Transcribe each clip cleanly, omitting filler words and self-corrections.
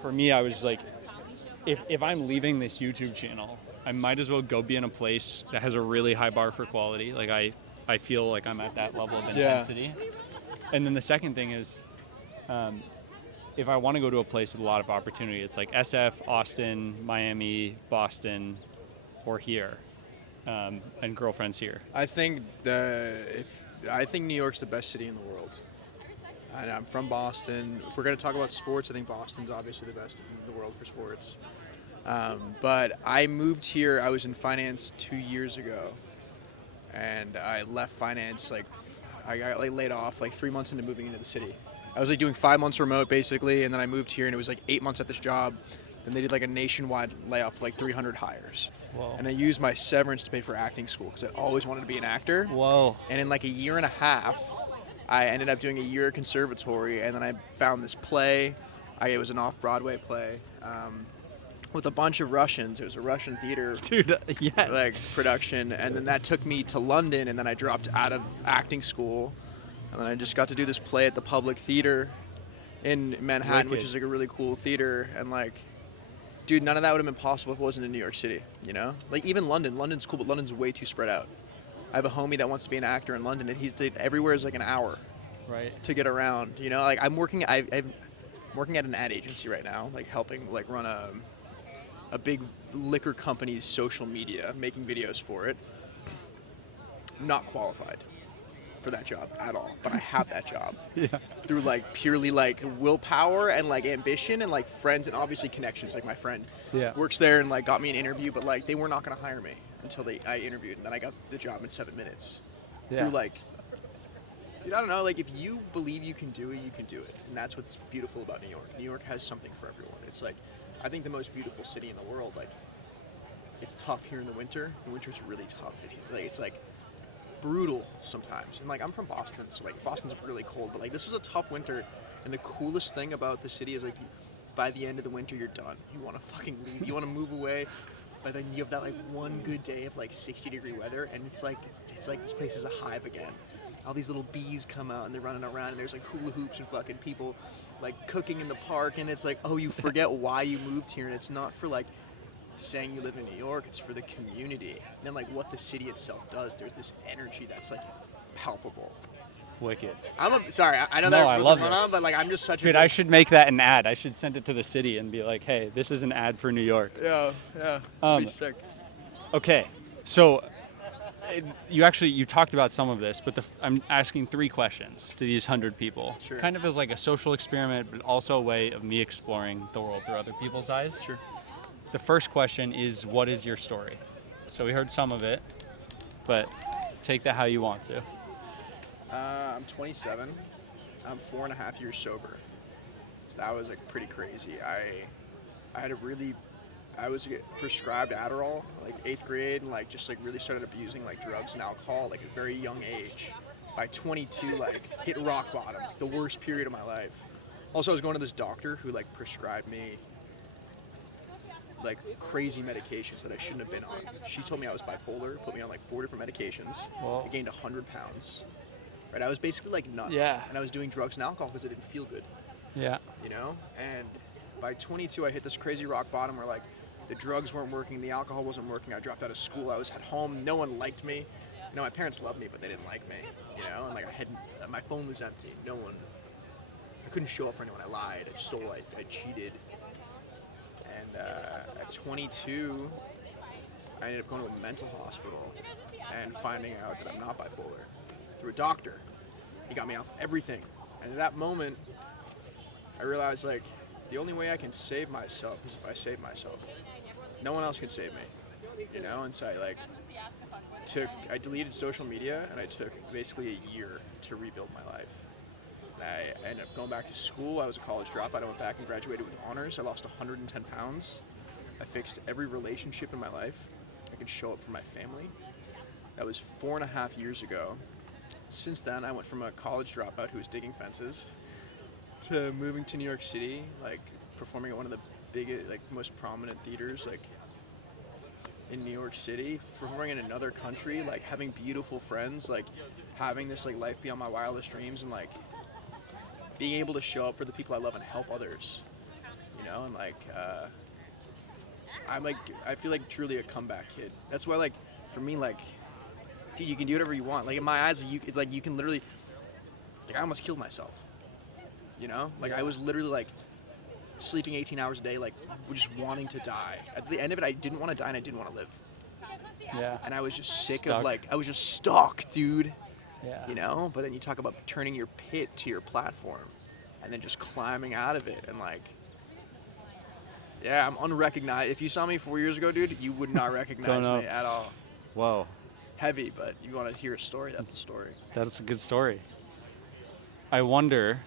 for me, I was like, if I'm leaving this YouTube channel, I might as well go be in a place that has a really high bar for quality. Like I feel like I'm at that level of intensity. And then the second thing is, if I want to go to a place with a lot of opportunity, it's like SF, Austin, Miami, Boston, or here, and girlfriends here. I think New York's the best city in the world. And I'm from Boston. If we're going to talk about sports, I think Boston's obviously the best in the world for sports. But I moved here. I was in finance 2 years ago, and I left finance I got laid off 3 months into moving into the city. I was doing 5 months remote basically, and then I moved here, and it was 8 months at this job. Then they did a nationwide layoff of 300 hires. Whoa. And I used my severance to pay for acting school because I always wanted to be an actor. Whoa. And in a year and a half, I ended up doing a year at conservatory, and then I found this play. It was an off-Broadway play with a bunch of Russians. It was a Russian theater Dude, yes. production, and then that took me to London, and then I dropped out of acting school, and then I just got to do this play at the Public Theater in Manhattan, which is a really cool theater, and dude, none of that would have been possible if it wasn't in New York City, you know? Even London's cool, but London's way too spread out. I have a homie that wants to be an actor in London, and he's everywhere is an hour, right, to get around. You know, I'm working at an ad agency right now, helping run a big liquor company's social media, making videos for it. I'm not qualified for that job at all, but I have that job through purely willpower and ambition and friends and obviously connections. My friend works there and got me an interview, but they were not going to hire me until I interviewed, and then I got the job in 7 minutes. Through I don't know, if you believe you can do it, you can do it. And that's what's beautiful about New York. New York has something for everyone. It's I think the most beautiful city in the world. It's tough here in the winter. The winter's really tough. It's brutal sometimes. And I'm from Boston, so Boston's really cold, but this was a tough winter. And the coolest thing about the city is by the end of the winter you're done. You want to fucking leave. You want to move away. But then you have that one good day of 60-degree weather, and it's this place is a hive again. All these little bees come out and they're running around, and there's hula hoops and fucking people cooking in the park, and it's oh, you forget why you moved here, and it's not for saying you live in New York, it's for the community and what the city itself does. There's this energy that's palpable. Wicked. Sorry, I know no, that I was love going on, but I'm just such Dude, I should make that an ad. I should send it to the city and be hey, this is an ad for New York. Yeah, be sick. Okay, so you talked about some of this, but I'm asking 3 questions to these 100 people. Sure. Kind of as a social experiment, but also a way of me exploring the world through other people's eyes. Sure. The first question is, what is your story? So we heard some of it, but take that how you want to. I'm 27. I'm 4.5 years sober. So that was pretty crazy. I was prescribed Adderall 8th grade, and just really started abusing drugs and alcohol at a very young age. By 22, hit rock bottom, the worst period of my life. Also, I was going to this doctor who prescribed me crazy medications that I shouldn't have been on. She told me I was bipolar, put me on 4 different medications. Whoa. I gained 100 pounds. Right, I was basically nuts. Yeah. And I was doing drugs and alcohol because I didn't feel good. Yeah. You know? And by 22, I hit this crazy rock bottom where the drugs weren't working, the alcohol wasn't working. I dropped out of school. I was at home. No one liked me. You know, my parents loved me, but they didn't like me. You know, and my phone was empty. I couldn't show up for anyone. I lied. I stole. I cheated. And at 22, I ended up going to a mental hospital and finding out that I'm not bipolar through a doctor. He got me off everything. And at that moment, I realized the only way I can save myself is if I save myself. No one else can save me, you know? And so I deleted social media, and I took basically a year to rebuild my life. And I ended up going back to school. I was a college dropout. I went back and graduated with honors. I lost 110 pounds. I fixed every relationship in my life. I could show up for my family. That was 4.5 years ago. Since then, I went from a college dropout who was digging fences to moving to New York City, performing at one of the biggest, most prominent theaters, in New York City, performing in another country, having beautiful friends, having this, life beyond my wildest dreams, and, being able to show up for the people I love and help others, you know, and like I'm like I feel like truly a comeback kid. That's why like for me like, dude, you can do whatever you want. Like in my eyes, it's like you can literally like I almost killed myself. You know, like I was literally like sleeping 18 hours a day, like just wanting to die. At the end of it, I didn't want to die and I didn't want to live. Yeah. And I was just sick Stuck. of like I was just stuck, dude. Yeah. You know, but then you talk about turning your pit to your platform and then just climbing out of it and like yeah, I'm unrecognized. If you saw me 4 years ago, dude, you would not recognize know. me at all. Whoa. Heavy, but you want to hear a story, that's a story. That's a good story. I wonder,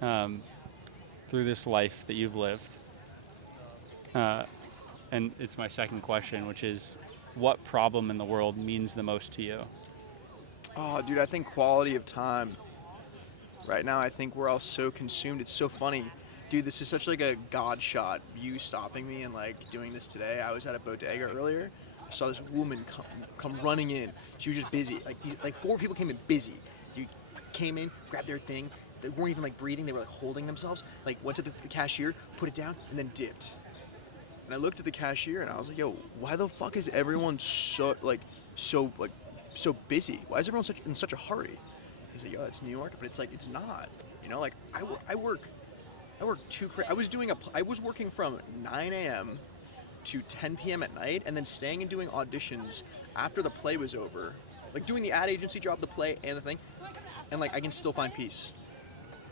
through this life that you've lived, and it's my second question, which is, what problem in the world means the most to you? Oh, dude, I think quality of time. Right now, I think we're all so consumed. It's so funny. Dude, this is such like a God shot, you stopping me and like doing this today. I was at a bodega earlier. I saw this woman come running in. She was just busy. Like 4 people came in busy. Dude came in, grabbed their thing. They weren't even like breathing. They were like holding themselves. Like went to the cashier, put it down, and then dipped. And I looked at the cashier and I was like, yo, why the fuck is everyone so busy? Why is everyone in such a hurry? He's like, yo, it's New York, but it's like it's not. You know, like I work I was working from 9 a.m. to 10 p.m. at night, and then staying and doing auditions after the play was over, like doing the ad agency job, the play, and the thing, and like I can still find peace,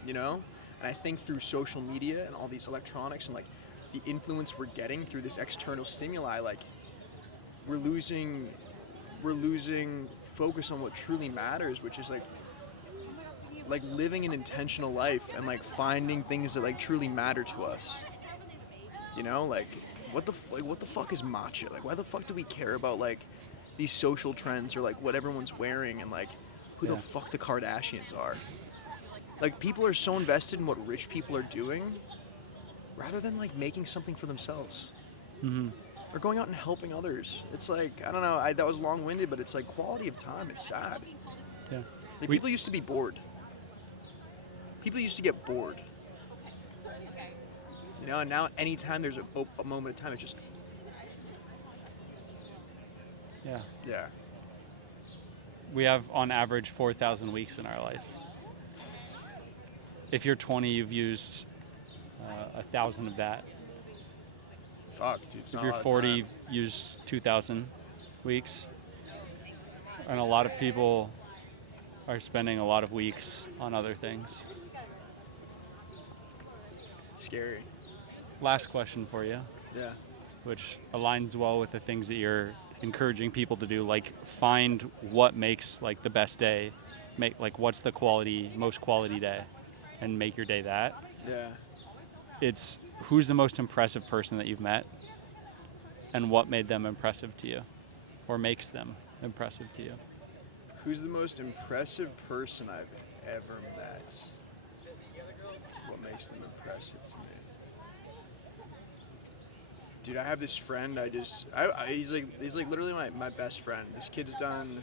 you know. And I think through social media and all these electronics and like the influence we're getting through this external stimuli, like we're losing focus on what truly matters, which is like living an intentional life and like finding things that like truly matter to us. You know, like what the fuck is matcha? Like why the fuck do we care about like these social trends or like what everyone's wearing and like who the fuck the Kardashians are? Like people are so invested in what rich people are doing rather than like making something for themselves. Mm-hmm. Or going out and helping others. It's like, I don't know, that was long-winded, but it's like quality of time. It's sad. Yeah. Like people used to be bored. People used to get bored. You know, and now anytime there's a moment of time, it's just... Yeah. Yeah. We have, on average, 4,000 weeks in our life. If you're 20, you've used 1,000 of that. Fuck, dude. It's If not you're a lot of 40, time. you've used 2,000 weeks. And a lot of people are spending a lot of weeks on other things. It's scary. Last question for you, Yeah. which aligns well with the things that you're encouraging people to do, like find what makes like the best day, make like what's the most quality day, and make your day that. Yeah. It's who's the most impressive person that you've met, and what made them impressive to you, or makes them impressive to you. Who's the most impressive person I've ever met? What makes them impressive to me? Dude, I have this friend. He's like literally my best friend. This kid's done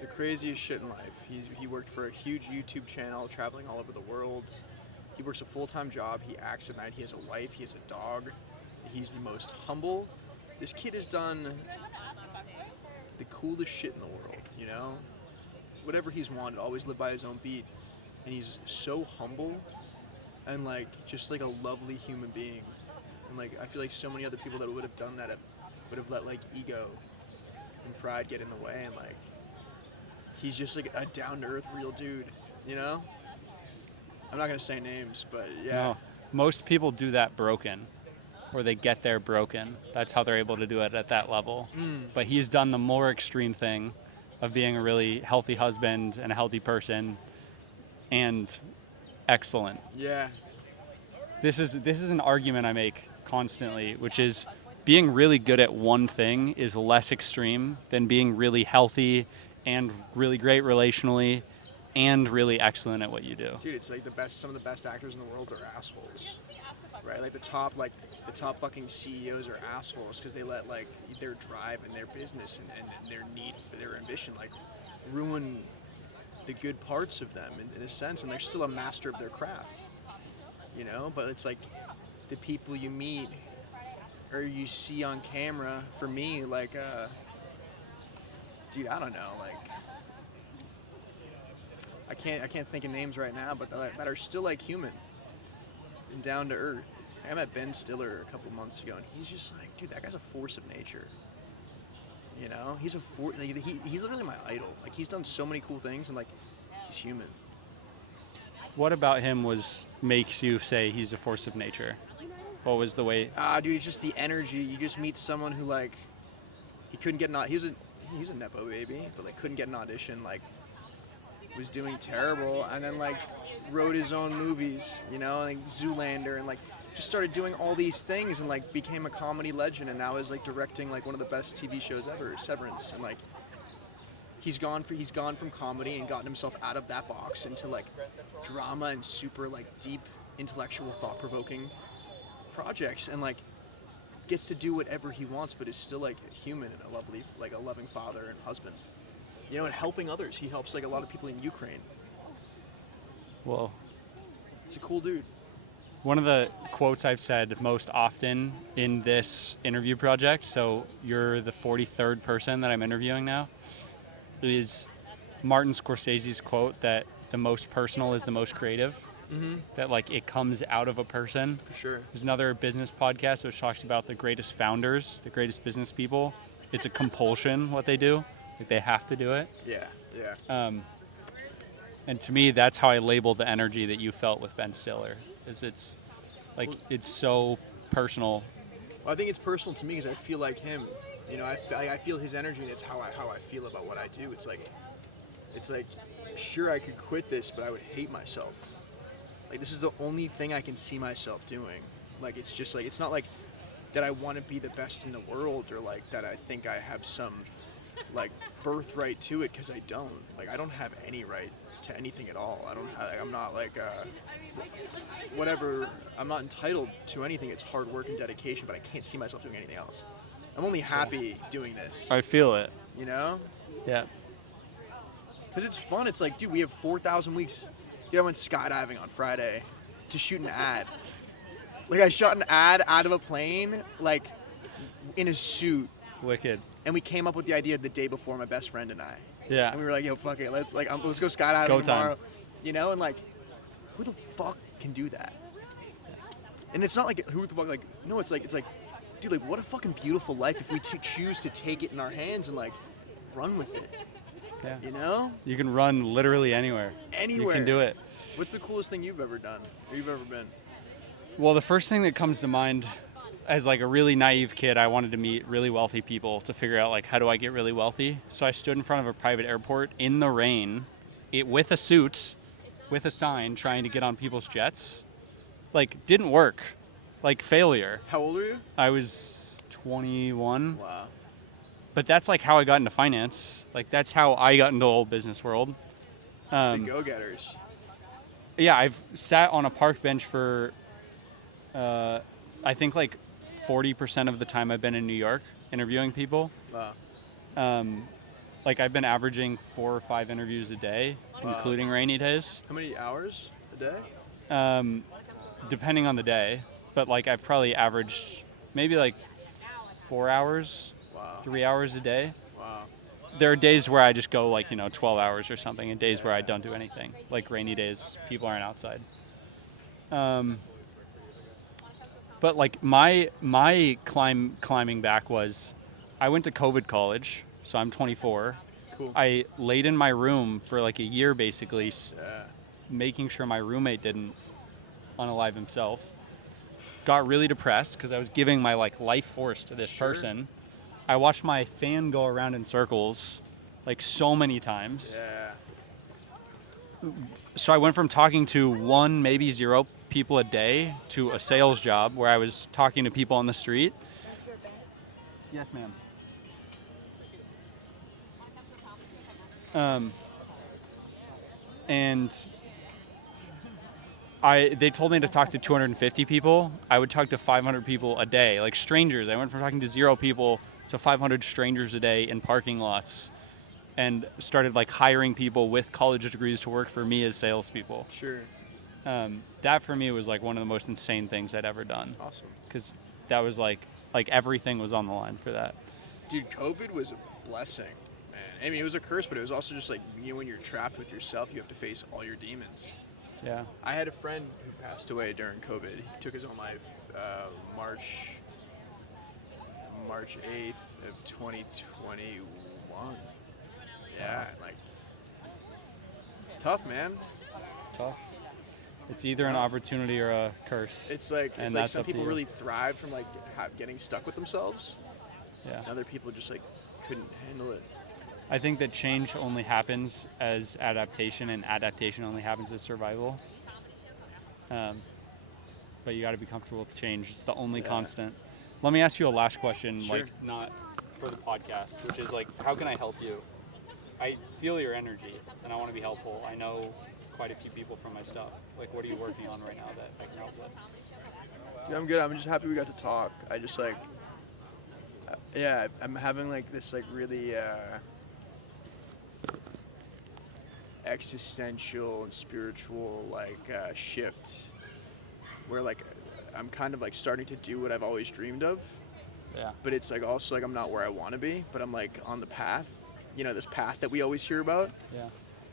the craziest shit in life. He worked for a huge YouTube channel, traveling all over the world. He works a full-time job. He acts at night. He has a wife. He has a dog. He's the most humble. This kid has done the coolest shit in the world, you know? Whatever he's wanted, always lived by his own beat. And he's so humble and like just like a lovely human being. And like I feel like so many other people that would have done that would have let like ego and pride get in the way, and like he's just like a down-to-earth real dude, you know? I'm not gonna say names, but yeah. No, most people do that broken, or they get there broken. That's how they're able to do it at that level. But he's done the more extreme thing of being a really healthy husband and a healthy person, and excellent. Yeah. This is an argument I make constantly, which is being really good at one thing is less extreme than being really healthy and really great relationally and really excellent at what you do. Dude, it's like some of the best actors in the world are assholes. Right? Like the top fucking CEOs are assholes because they let like their drive and their business and their need for their ambition like ruin the good parts of them in a sense, and they're still a master of their craft. You know, but it's like the people you meet or you see on camera, for me, like, dude, I don't know, like, I can't think of names right now, but that are still like human and down to earth. I met Ben Stiller a couple months ago, and he's just like, dude, that guy's a force of nature. You know, he's a like, he's literally my idol. Like, he's done so many cool things, and like, he's human. What about him makes you say he's a force of nature? What was the way? Dude, it's just the energy. You just meet someone who, like, he couldn't get he's a nepo baby, but like couldn't get an audition. Like, was doing terrible, and then like wrote his own movies. You know, like Zoolander, and like just started doing all these things, and like became a comedy legend, and now is like directing like one of the best TV shows ever, Severance, and like. He's gone from comedy and gotten himself out of that box into like drama and super like deep intellectual thought-provoking projects, and like gets to do whatever he wants, but is still like a human and a loving father and husband. You know, and helping others. He helps like a lot of people in Ukraine. Well, he's a cool dude. One of the quotes I've said most often in this interview project, so you're the 43rd person that I'm interviewing now, is Martin Scorsese's quote that the most personal is the most creative. Mm-hmm. That like it comes out of a person. For sure. There's another business podcast which talks about the greatest founders, the greatest business people. It's a compulsion what they do. Like they have to do it. Yeah. And to me, that's how I label the energy that you felt with Ben Stiller. It's like it's so personal. Well, I think it's personal to me because I feel like him. You know, I feel his energy, and it's how I feel about what I do. It's like, sure, I could quit this, but I would hate myself. Like, this is the only thing I can see myself doing. Like, it's just like, it's not like that I want to be the best in the world, or like that I think I have some like birthright to it, because I don't. Like, I don't have any right to anything at all. I'm not like whatever. I'm not entitled to anything. It's hard work and dedication, but I can't see myself doing anything else. I'm only happy doing this. I feel it. You know? Yeah. Because it's fun. It's like, dude, we have 4,000 weeks. Dude, I went skydiving on Friday to shoot an ad. Like, I shot an ad out of a plane, like, in a suit. Wicked. And we came up with the idea the day before, my best friend and I. Yeah. And we were like, yo, fuck it. Let's go skydiving tomorrow. Time. You know? And, like, who the fuck can do that? And it's not like, who the fuck, like, no, it's like, dude, like, what a fucking beautiful life if we choose to take it in our hands and, like, run with it. Yeah. You know? You can run literally anywhere. Anywhere. You can do it. What's the coolest thing you've ever done or you've ever been? Well, the first thing that comes to mind as like a really naive kid, I wanted to meet really wealthy people to figure out like, how do I get really wealthy? So I stood in front of a private airport in the rain, with a suit, with a sign, trying to get on people's jets. Like, didn't work. Like, failure. How old are you? I was 21. Wow. But that's like how I got into finance. Like, that's how I got into the whole business world. It's the go-getters. Yeah, I've sat on a park bench for, I think like 40% of the time I've been in New York interviewing people. Wow. Like, I've been averaging 4 or 5 interviews a day, including rainy days. How many hours a day? Depending on the day. But like, I've probably averaged maybe like 4 hours, 3 hours a day. Wow. There are days where I just go like, 12 hours or something, and days where I don't do anything. Like rainy days, people aren't outside. But like my climbing back was, I went to COVID college, so I'm 24. Cool. I laid in my room for like a year basically, making sure my roommate didn't unalive himself. Got really depressed because I was giving my like life force to this person. I watched my fan go around in circles like so many times. Yeah. So I went from talking to 1, maybe 0 people a day to a sales job where I was talking to people on the street. Yes, ma'am. And they told me to talk to 250 people. I would talk to 500 people a day, like strangers. I went from talking to 0 people to 500 strangers a day in parking lots, and started like hiring people with college degrees to work for me as salespeople. Sure. that for me was like one of the most insane things I'd ever done. Awesome. Because that was like everything was on the line for that. Dude, COVID was a blessing, man. I mean, it was a curse, but it was also just like, when you're trapped with yourself, you have to face all your demons. Yeah. I had a friend who passed away during COVID. He took his own life March 8th of 2021. Yeah, like, it's tough, man. Tough. It's either an opportunity or a curse. It's like some people really thrived from like getting stuck with themselves. Yeah. And other people just like couldn't handle it. I think that change only happens as adaptation, and adaptation only happens as survival. But you got to be comfortable with change. It's the only constant. Let me ask you a last question, Sure. like not for the podcast, which is like, how can I help you? I feel your energy, and I want to be helpful. I know quite a few people from my stuff. Like, what are you working on right now that I can help with? Dude, I'm good. I'm just happy we got to talk. I just like, I'm having like this like really existential and spiritual like shift where like I'm kind of like starting to do what I've always dreamed of. Yeah. But it's like also like I'm not where I want to be, but I'm like on the path, this path that we always hear about. Yeah.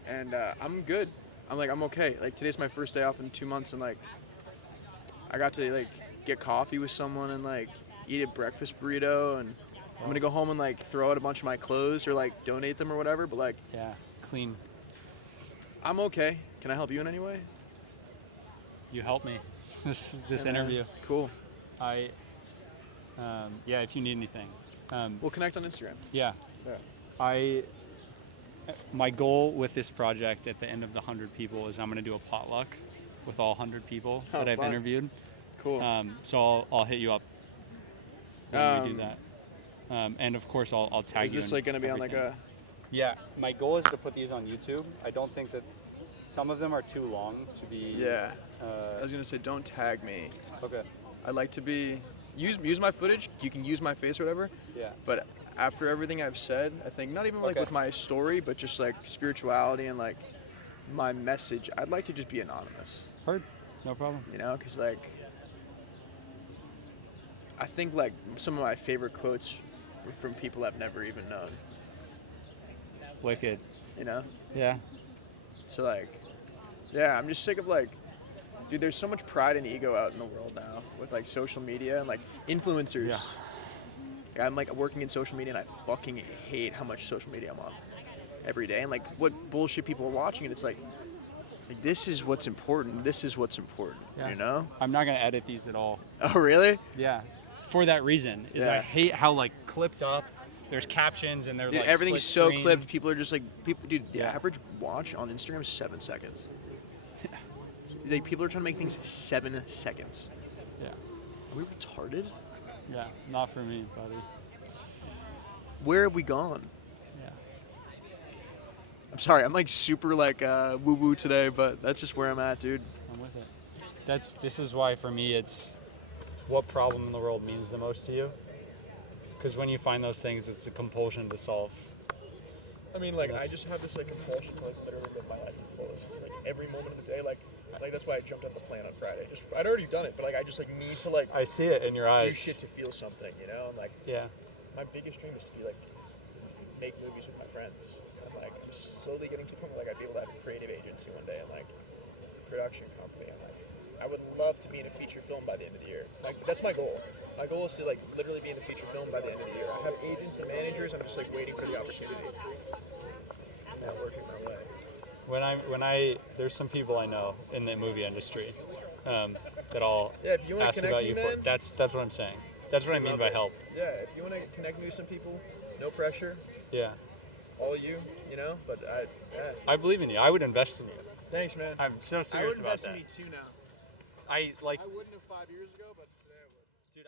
And I'm good. I'm okay. Like today's my first day off in 2 months, and like I got to like get coffee with someone and like eat a breakfast burrito, and I'm gonna go home and like throw out a bunch of my clothes or like donate them or whatever. But like, Yeah. Clean. I'm okay. Can I help you in any way? You help me. This Yeah, interview. man. Cool. If you need anything. We'll connect on Instagram. Yeah. Yeah. My goal with this project at the end of the 100 people is I'm going to do a potluck with all 100 people that I've fun. interviewed. Cool. So I'll hit you up when we do that. And of course I'll tag you. Is this in like going to be everything. on like a... Yeah, my goal is to put these on YouTube. I don't think that some of them are too long to be... Yeah. I was going to say, don't tag me. Okay. I like to be... Use my footage. You can use my face or whatever. Yeah. But after everything I've said, I think not even like with my story, but just like spirituality and like my message, I'd like to just be anonymous. Heard. No problem. Because like I think like some of my favorite quotes were from people I've never even known. Wicked. Yeah. So like, yeah, I'm just sick of like, dude, there's so much pride and ego out in the world now with like social media and like influencers. Yeah. I'm like working in social media, and I fucking hate how much social media I'm on every day, and like what bullshit people are watching, and it's like this is what's important. This is what's important. Yeah. I'm not gonna edit these at all. Oh really? Yeah. For that reason, I hate how like clipped up. There's captions and they're Dude, like everything's split so screen. clipped. People are just like Dude, the Yeah. average watch on Instagram is 7 seconds. Like people are trying to make things 7 seconds. Yeah. Are we retarded? Yeah. Not for me, buddy. Where have we gone? Yeah. I'm sorry, I'm like super like woo-woo today, but that's just where I'm at, dude. I'm with it. This is why for me it's what problem in the world means the most to you. Because when you find those things, it's a compulsion to solve. I mean, like, I just have this like compulsion to like literally live my life to the fullest. Like every moment of the day, like that's why I jumped on the plane on Friday. I'd already done it, but like I just like need to like I see it in your eyes. do shit to feel something, And like, Yeah. my biggest dream is to be like make movies with my friends. And like I'm slowly getting to the point where like I'd be able to have a creative agency one day and like production company. And like I would love to be in a feature film by the end of the year. Like that's my goal. My goal is to like literally be in a feature film by the end of the year. I have agents and managers. I'm just like waiting for the opportunity. It's not working my way. There's some people I know in the movie industry that I'll If you want ask to connect about me, you man, for. That's what I'm saying. That's what I mean by help. Yeah, if you want to connect me with some people, no pressure. Yeah. All you, But I believe in you. I would invest in you. Thanks, man. I'm so serious about that. I would invest in me too now. I I wouldn't have 5 years ago, but today I would. Dude,